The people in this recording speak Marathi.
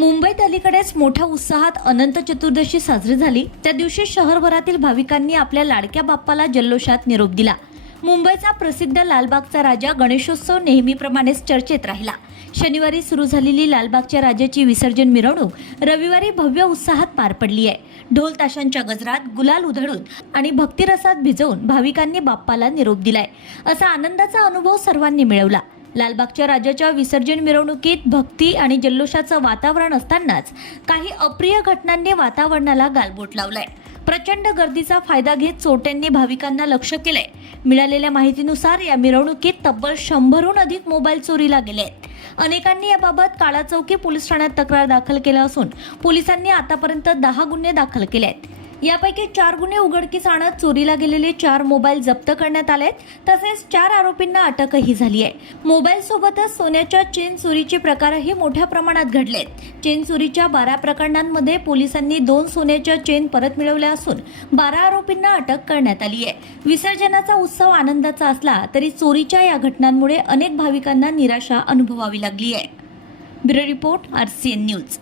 मुंबईत अलीकडेच मोठ्या उत्साहात अनंत चतुर्दशी साजरी झाली. त्या दिवशी शहरभरातील भाविकांनी आपल्या लाडक्या बाप्पाला जल्लोषात निरोप दिला. मुंबईचा प्रसिद्ध लालबागचा राजा गणेशोत्सव नेहमीप्रमाणेच चर्चेत राहिला. शनिवारी सुरू झालेली लालबागच्या राजाची विसर्जन मिरवणूक रविवारी भव्य उत्साहात पार पडली आहे. ढोल ताशांच्या गजरात गुलाल उधळून आणि भक्तिरसात भिजवून भाविकांनी बाप्पाला निरोप दिलाय. असा आनंदाचा अनुभव सर्वांनी मिळवला. लालबागच्या राजाच्या विसर्जन मिरवणुकीत भक्ती आणि जल्लोषाचं वातावरण असतानाच काही अप्रिय घटनांनी वातावरणाला गालबोट लावलाय. प्रचंड गर्दीचा फायदा घेत चोरट्यांनी भाविकांना लक्ष केलंय. मिळालेल्या माहितीनुसार या मिरवणुकीत तब्बल शंभरहून अधिक मोबाईल चोरीला गेले आहेत. अनेकांनी याबाबत काळा चौकी पोलीस ठाण्यात तक्रार दाखल केल्या असून पोलिसांनी आतापर्यंत दहा गुन्हे दाखल केले आहेत. यापैकी चार गुन्हे उघडकीस आणत चोरीला गेलेले चार मोबाईल जप्त करण्यात आले तसेच चार आरोपींना अटकही झाली आहे. मोबाईल सोबतच सोन्याच्या चेन चोरीचे प्रकारही मोठ्या प्रमाणात घडलेत. चेन चोरीच्या बारा प्रकरणांमध्ये पोलिसांनी दोन सोन्याच्या चेन परत मिळवल्या असून बारा आरोपींना अटक करण्यात आली आहे. विसर्जनाचा उत्सव आनंदाचा असला तरी चोरीच्या या घटनांमुळे अनेक भाविकांना निराशा अनुभवावी लागली आहे. Bureau report R C N news.